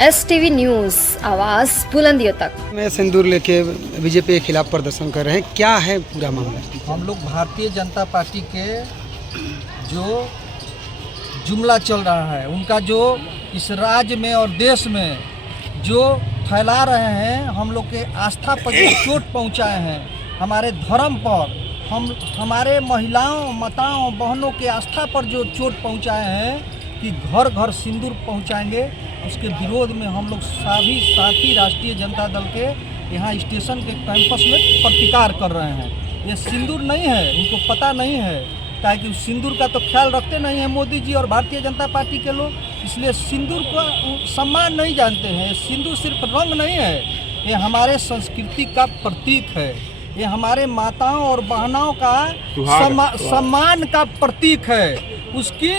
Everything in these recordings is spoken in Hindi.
STV न्यूज़, आवाज़ बुलंदियों तक। में सिंदूर लेके बीजेपी के खिलाफ प्रदर्शन कर रहे हैं, क्या है पूरा मामला? हम लोग भारतीय जनता पार्टी के जो जुमला चल रहा है, उनका जो इस राज्य में और देश में जो फैला रहे हैं, हम लोग के आस्था पर जो चोट पहुंचाए हैं, हमारे धर्म पर, हमारे महिलाओं, माताओं, बहनों के आस्था पर जो चोट पहुंचाए हैं कि घर घर सिंदूर पहुंचाएंगे, उसके विरोध में हम लोग सभी साथी राष्ट्रीय जनता दल के यहाँ स्टेशन के कैंपस में प्रतिकार कर रहे हैं। ये सिंदूर नहीं है, उनको पता नहीं है, ताकि उस सिंदूर का तो ख्याल रखते नहीं हैं मोदी जी और भारतीय जनता पार्टी के लोग, इसलिए सिंदूर का सम्मान नहीं जानते हैं। सिंदूर सिर्फ रंग नहीं है, ये हमारे संस्कृति का प्रतीक है, ये हमारे माताओं और बहनों का सम्मान का प्रतीक है। उसकी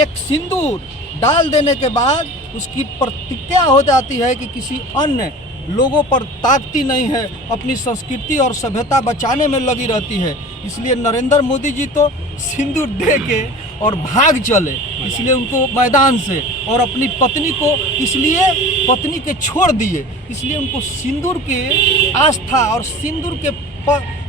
एक सिंदूर डाल देने के बाद उसकी प्रतिक्रिया हो जाती है कि किसी अन्य लोगों पर ताकती नहीं है, अपनी संस्कृति और सभ्यता बचाने में लगी रहती है। इसलिए नरेंद्र मोदी जी तो सिंदूर दे के और भाग चले, इसलिए उनको मैदान से, और अपनी पत्नी को इसलिए पत्नी के छोड़ दिए, इसलिए उनको सिंदूर के आस्था और सिंदूर के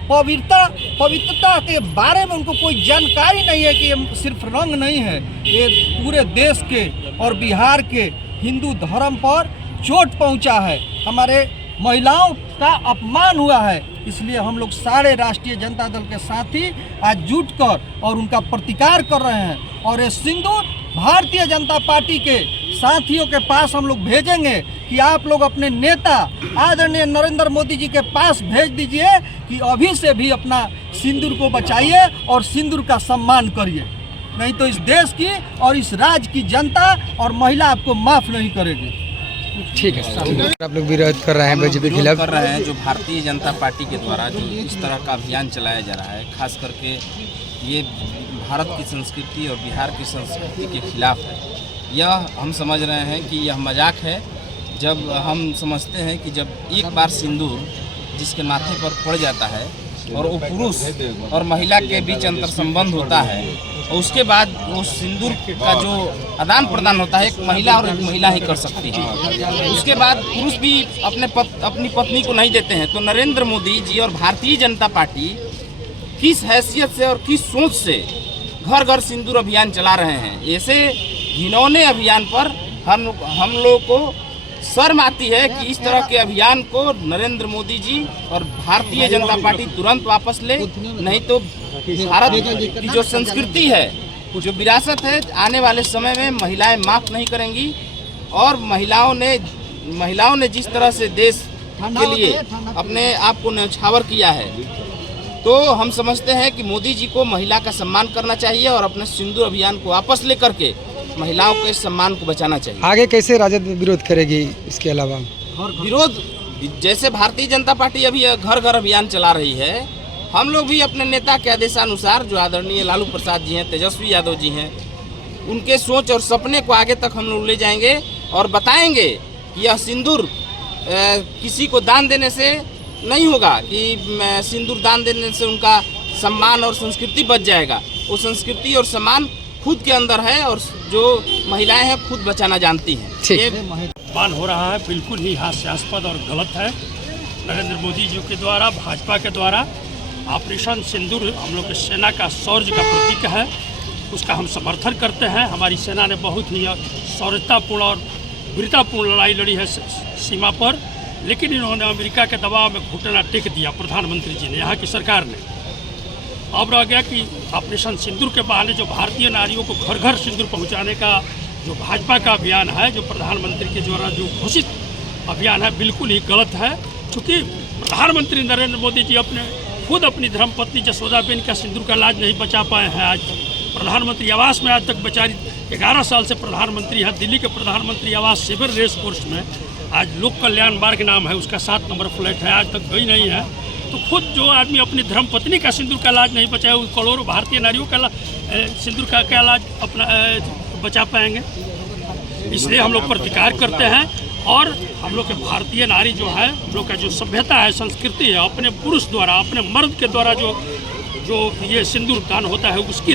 पवित्रता के बारे में उनको कोई जानकारी नहीं है कि ये सिर्फ रंग नहीं है, ये पूरे देश के और बिहार के हिंदू धर्म पर चोट पहुंचा है, हमारे महिलाओं का अपमान हुआ है। इसलिए हम लोग सारे राष्ट्रीय जनता दल के साथी आज जुट कर और उनका प्रतिकार कर रहे हैं, और ये सिंदूर भारतीय जनता पार्टी के साथियों के पास हम लोग भेजेंगे कि आप लोग अपने नेता आदरणीय नरेंद्र मोदी जी के पास भेज दीजिए कि अभी से भी अपना सिंदूर को बचाइए और सिंदूर का सम्मान करिए, नहीं तो इस देश की और इस राज्य की जनता और महिला आपको माफ नहीं करेगी। ठीक है सर, आप लोग विरोध कर रहे हैं बीजेपी के खिलाफ? कर रहे हैं जो भारतीय जनता पार्टी के द्वारा जो इस तरह का अभियान चलाया जा रहा है, खास करके ये भारत की संस्कृति और बिहार की संस्कृति के खिलाफ है। यह हम समझ रहे हैं कि यह मजाक है। जब हम समझते हैं कि जब एक बार सिंदूर जिसके माथे पर पड़ जाता है और वो पुरुष और महिला के बीच अंतर संबंध होता है, और उसके बाद वो सिंदूर का जो आदान प्रदान होता है एक महिला और एक महिला ही कर सकती है, उसके बाद पुरुष भी अपनी पत्नी को नहीं देते हैं। तो नरेंद्र मोदी जी और भारतीय जनता पार्टी किस हैसियत से और किस सोच से घर घर सिंदूर अभियान चला रहे हैं, ऐसे घिनौने अभियान पर हम लोग को शर्म आती है कि इस तरह के अभियान को नरेंद्र मोदी जी और भारतीय जनता पार्टी तुरंत वापस ले, नहीं तो भारत की जो संस्कृति है, जो विरासत है, आने वाले समय में महिलाएं माफ नहीं करेंगी। और महिलाओं ने जिस तरह से देश के लिए अपने आप को न्यौछावर किया है, तो हम समझते हैं कि मोदी जी को महिला का सम्मान करना चाहिए और अपने सिंदूर अभियान को वापस लेकर के महिलाओं के सम्मान को बचाना चाहिए। आगे कैसे राजद विरोध करेगी? इसके अलावा विरोध, जैसे भारतीय जनता पार्टी अभी घर घर अभियान चला रही है, हम लोग भी अपने नेता के आदेशानुसार, जो आदरणीय लालू प्रसाद जी हैं, तेजस्वी यादव जी हैं, उनके सोच और सपने को आगे तक हम लोग ले जाएंगे और बताएंगे कि यह सिंदूर किसी को दान देने से नहीं होगा, कि सिंदूर दान देने से उनका सम्मान और संस्कृति बच जाएगा। वो संस्कृति और सम्मान खुद के अंदर है, और जो महिलाएं हैं खुद बचाना जानती हैं। ये अपमान हो रहा है, बिल्कुल ही हास्यास्पद और गलत है। नरेंद्र मोदी जी के द्वारा, भाजपा के द्वारा ऑपरेशन सिंदूर हम लोग की सेना का शौर्य का प्रतीक है, उसका हम समर्थन करते हैं। हमारी सेना ने बहुत ही शौर्यतापूर्ण और वीरतापूर्ण लड़ाई लड़ी है सीमा पर, लेकिन इन्होंने अमेरिका के दबाव में घुटना टेक दिया प्रधानमंत्री जी ने, यहाँ की सरकार ने। अब रह गया कि ऑपरेशन सिंदूर के बहाने जो भारतीय नारियों को घर घर सिंदूर पहुंचाने का जो भाजपा का अभियान है, जो प्रधानमंत्री के द्वारा जो घोषित अभियान है, बिल्कुल ही गलत है। क्योंकि प्रधानमंत्री नरेंद्र मोदी जी खुद अपनी धर्मपत्नी जसोदाबेन का सिंदूर का लाज नहीं बचा पाए हैं। आज प्रधानमंत्री आवास में आज तक बेचारी 11 साल से प्रधानमंत्री है, दिल्ली के प्रधानमंत्री आवास सिविल रेस कोर्स में आज लोक कल्याण मार्ग नाम है, उसका 7 नंबर फ्लैट है, आज तक गई नहीं है। तो खुद जो आदमी अपनी धर्मपत्नी का सिंदूर का लाज नहीं बचाए, वो करोड़ों भारतीय नारियों का सिंदूर का क्या लाज अपना बचा पाएंगे? इसलिए हम लोग प्रतिकार करते हैं, और हम लोग के भारतीय नारी जो है, हम लोग का जो सभ्यता है, संस्कृति है, अपने पुरुष द्वारा, अपने मर्द के द्वारा जो ये सिंदूर दान होता है, उसकी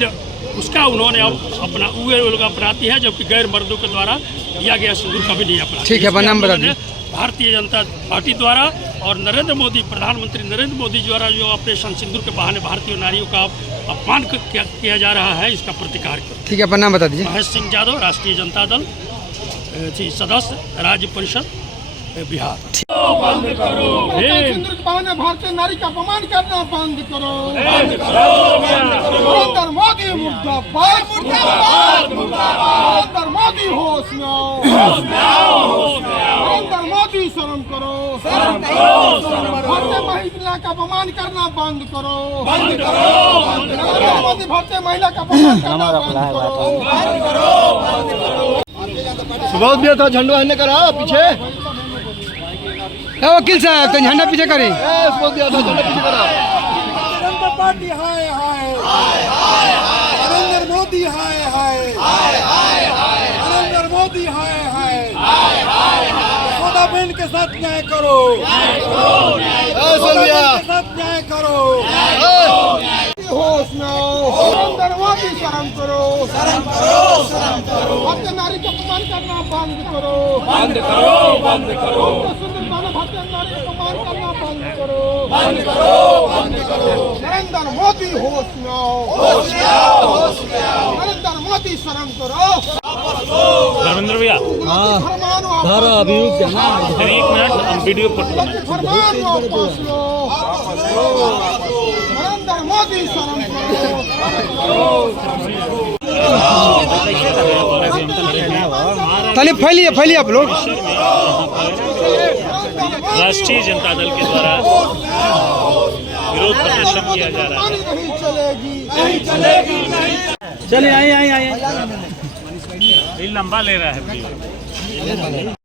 उसका उन्होंने अब अपना वो लोग अपनाती है, जबकि गैर मर्दों के द्वारा दिया गया सिंदूर कभी नहीं अपना। ठीक है, अपना नाम बता दीजिए। भारतीय जनता पार्टी द्वारा और नरेंद्र मोदी, प्रधानमंत्री नरेंद्र मोदी द्वारा जो ऑपरेशन सिंदूर के बहाने भारतीय नारियों का अपमान किया जा रहा है, इसका प्रतिकार करो। ठीक है, अपना नाम बता दीजिए। महेश सिंह यादव, राष्ट्रीय जनता दल सदस्य, राज्य परिषद बिहार। बंद करो सिंदूर के बहाने भारतीय नारी का अपमान करना बंद करो। नरेंद्र मोदी मुर्दाबाद, नरेंद्र मोदी होश में आओ, नरेंद्र मोदी शर्म करो, भारतीय महिला का अपमान करना बंद करो, नरेंद्र मोदी भारतीय महिला का अपमान करना बंद करो। सुबह दिया था झंडा हिलने करा पीछे, वकील साहब तो झंडा पीछे करें। सुबह दिया था झंडा पीछे करा। जनता पार्टी हाय हाय, नरेंद्र मोदी हाय हाय, नरेंद्र मोदी हाय हाय, यशोदा बहन के साथ न्याय करो, यशोदा बहन के साथ न्याय करो। होश में आओ, नरेंद्र मोदी शर्म करो, भारतीय नारी का अपमान करना बंद करो, भारतीय नारी का अपमान करना बंद करो, नरेंद्र मोदी होश में आओ, नरेंद्र मोदी शर्म करो। धर्मेंद्र भैया अभी रुक जाना, एक मिनट, हम वीडियो फोटो फरमान वापस लो, नरेंद्र मोदी शर्म करो। ताली फैलिए फैलिए आप लोग। राष्ट्रीय जनता दल के द्वारा विरोध प्रदर्शन किया जा रहा है। नहीं चलेगी, चलिए आइए, ये लंबा ले रहा है वीडियो।